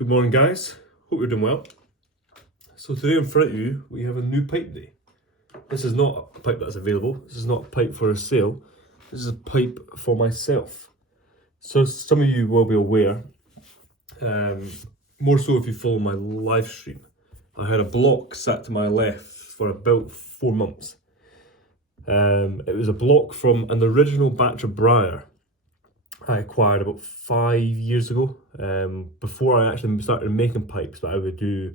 Good morning, guys. Hope you're doing well. So today in front of you, we have a new pipe day. This is not a pipe that's available. This is not a pipe for a sale. This is a pipe for myself. So some of you will be aware, more so if you follow my live stream. I had a block sat to my left for about 4 months. It was a block from an original batch of Briar I acquired about 5 years ago, before I actually started making pipes. But I would do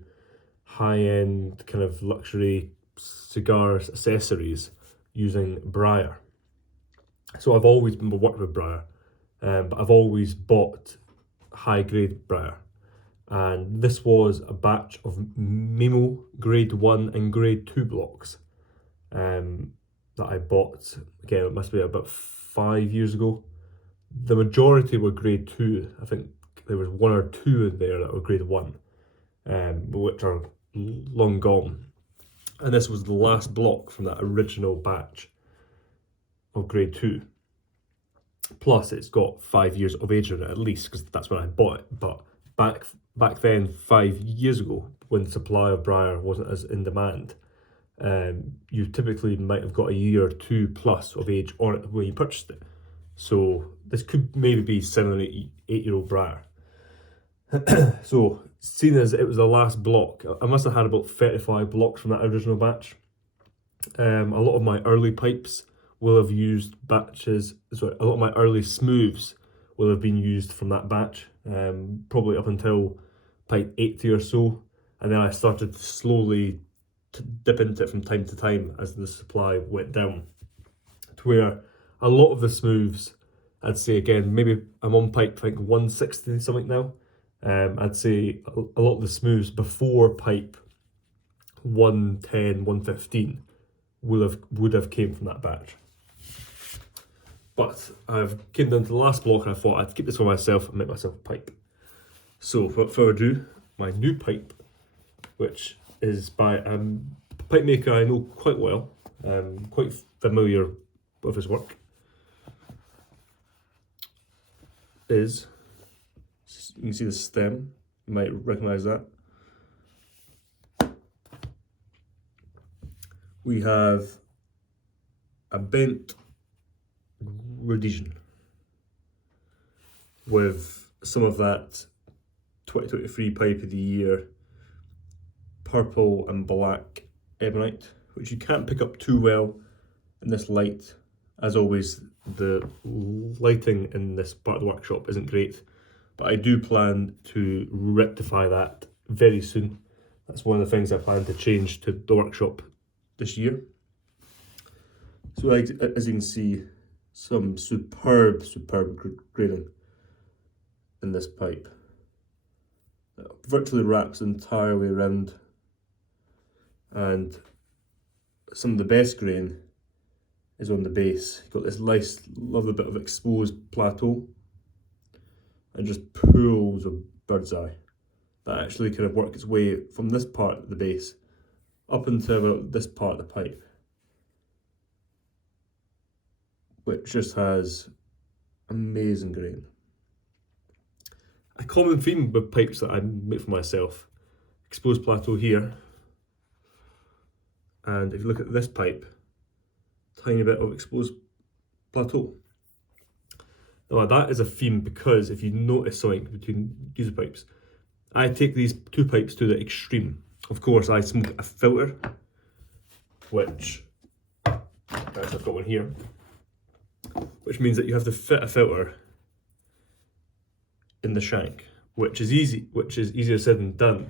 high-end kind of luxury cigar accessories using Briar. So I've always been working with Briar, but I've always bought high-grade Briar. And this was a batch of Mimo grade 1 and grade 2 blocks that I bought. Again, it must be about 5 years ago. The majority were grade 2. I think there was 1 or 2 in there that were grade 1, which are long gone. And this was the last block from that original batch of grade 2. Plus, it's got 5 years of age on it at least, because that's when I bought it. But back then, 5 years ago, when the supply of Briar wasn't as in demand, you typically might have got a year or 2 plus of age on it when you purchased it. So this could maybe be 7 or 8-year-old Briar. So seeing as it was the last block, I must have had about 35 blocks from that original batch. A lot of my early pipes will have used a lot of my early smooths will have been used from that batch, probably up until pipe 80 or so. And then I started slowly to dip into it from time to time as the supply went down, to where a lot of the smooths, I'd say, again, maybe I'm on pipe, I think 160 something now. I'd say a lot of the smooths before pipe 110, 115 would have came from that batch. But I've came down to the last block and I thought I'd keep this for myself and make myself a pipe. So without further ado, my new pipe, which is by a pipe maker I know quite well, quite familiar with his work, is, you can see the stem, you might recognise that. We have a bent Rhodesian with some of that 2023 pipe of the year purple and black ebonite, which you can't pick up too well in this light. As always, the lighting in this part of the workshop isn't great, but I do plan to rectify that very soon. That's one of the things I plan to change to the workshop this year. So as you can see, some superb grading in this pipe. It virtually wraps the entire way around, and some of the best grain is on the base. You've got this nice, lovely bit of exposed plateau, and just pools of bird's eye that actually kind of work its way from this part of the base up into about this part of the pipe, which just has amazing grain. A common theme with pipes that I make for myself: exposed plateau here, and if you look at this pipe, tiny bit of exposed plateau. Now that is a theme because if you notice something between these pipes, I take these two pipes to the extreme. Of course, I smoke a filter, which I've got one here, which means that you have to fit a filter in the shank, which is easier said than done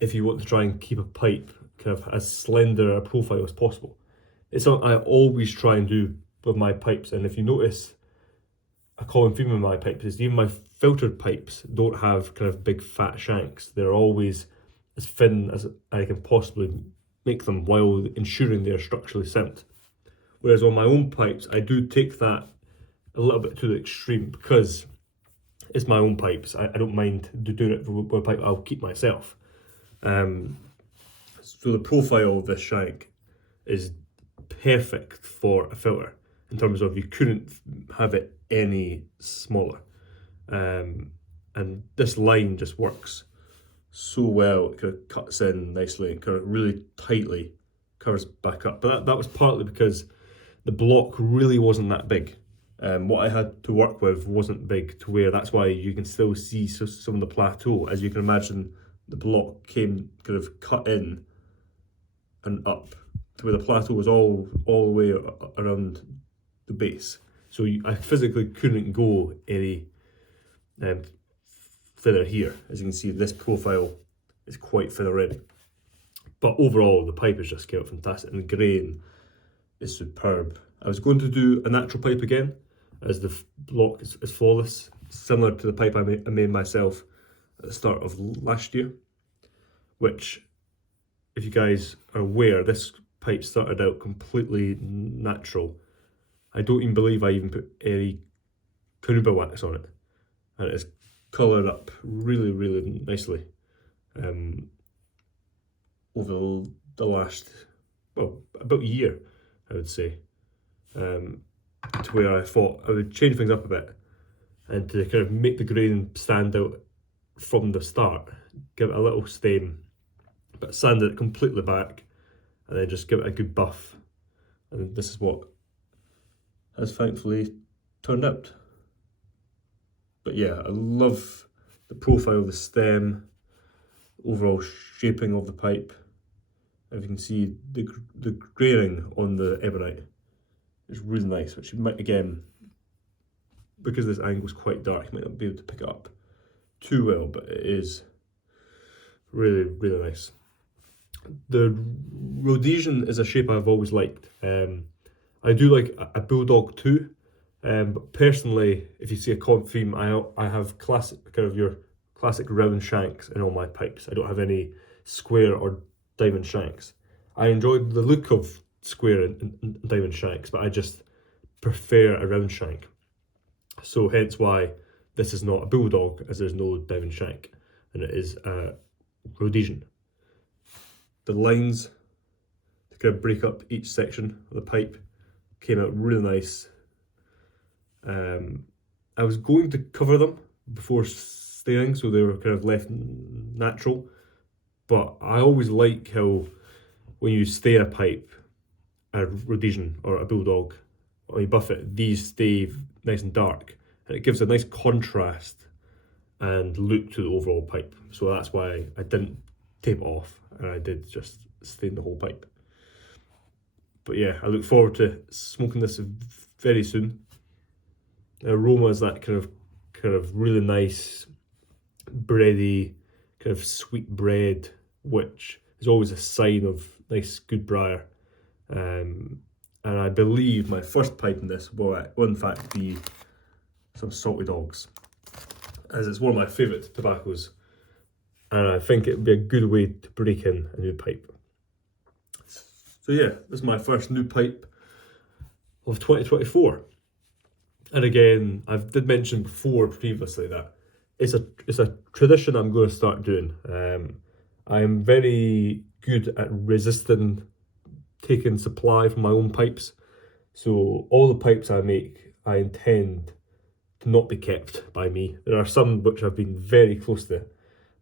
if you want to try and keep a pipe kind of as slender a profile as possible. It's something I always try and do with my pipes, and if you notice, a common theme in my pipes is even my filtered pipes don't have kind of big fat shanks. They're always as thin as I can possibly make them while ensuring they're structurally sound. Whereas on my own pipes, I do take that a little bit to the extreme because it's my own pipes. I don't mind doing it for a pipe I'll keep myself. So the profile of this shank is perfect for a filter in terms of you couldn't have it any smaller. And this line just works so well. It kind of cuts in nicely and kind of really tightly covers back up. But that was partly because the block really wasn't that big. What I had to work with wasn't big to where that's why you can still see some of the plateau. As you can imagine, the block came kind of cut in and up to where the plateau was all the way around the base. So I physically couldn't go any further here. As you can see, this profile is quite further in. But overall, the pipe is just kind of fantastic, and the grain is superb. I was going to do a natural pipe again, as the block is flawless, similar to the pipe I made myself at the start of last year, which, if you guys are aware, this pipe started out completely natural. I don't even believe I even put any carnauba wax on it, and it is coloured up really, really nicely over the last, well, about a year, I would say, to where I thought I would change things up a bit, and to kind of make the grain stand out from the start, give it a little stain, but sand it completely back, and then just give it a good buff. And this is what has thankfully turned out. But yeah, I love the profile of the stem, overall shaping of the pipe. As you can see, the graining on the ebonite is really nice, which you might, again, because this angle is quite dark, you might not be able to pick it up too well, but it is really, really nice. The Rhodesian is a shape I've always liked. I do like a bulldog too, but personally, if you see a common theme, I have classic, kind of your classic round shanks in all my pipes. I don't have any square or diamond shanks. I enjoy the look of square and diamond shanks, but I just prefer a round shank. So hence why this is not a bulldog, as there's no diamond shank, and it is a Rhodesian. The lines to kind of break up each section of the pipe came out really nice. I was going to cover them before staining, so they were kind of left natural, but I always like how when you stain a pipe, a Rhodesian or a bulldog, or you buff it, these stay nice and dark, and it gives a nice contrast and look to the overall pipe. So that's why I didn't tape it off, and I did just stain the whole pipe. But yeah, I look forward to smoking this very soon. The aroma is that kind of really nice, bready, kind of sweet bread, which is always a sign of nice, good briar. And I believe my first pipe in this will in fact be some Salty Dogs, as it's one of my favourite tobaccos, and I think it would be a good way to break in a new pipe. So yeah, this is my first new pipe of 2024. And again, I did mention before previously that it's a tradition I'm going to start doing. I'm very good at resisting taking supply from my own pipes. So all the pipes I make, I intend to not be kept by me. There are some which I've been very close to,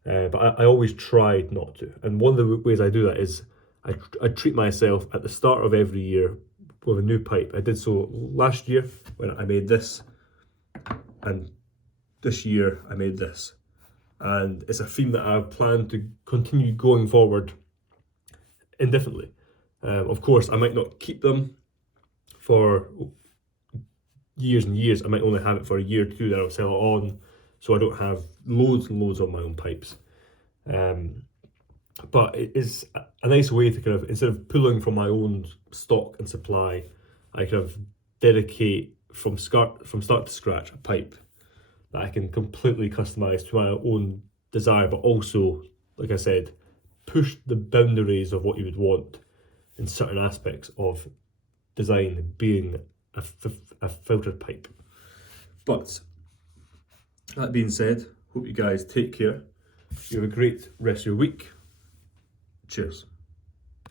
but I always tried not to. And one of the ways I do that is I treat myself at the start of every year with a new pipe. I did so last year when I made this, and this year I made this. And it's a theme that I plan to continue going forward indefinitely. Of course, I might not keep them for years and years. I might only have it for a year or two, then I'll sell it on, so I don't have loads and loads on my own pipes. But it is a nice way to kind of, instead of pulling from my own stock and supply, I kind of dedicate from start to scratch a pipe that I can completely customise to my own desire, but also, like I said, push the boundaries of what you would want in certain aspects of design, being a filtered pipe. But that being said, hope you guys take care. You have a great rest of your week. Cheers.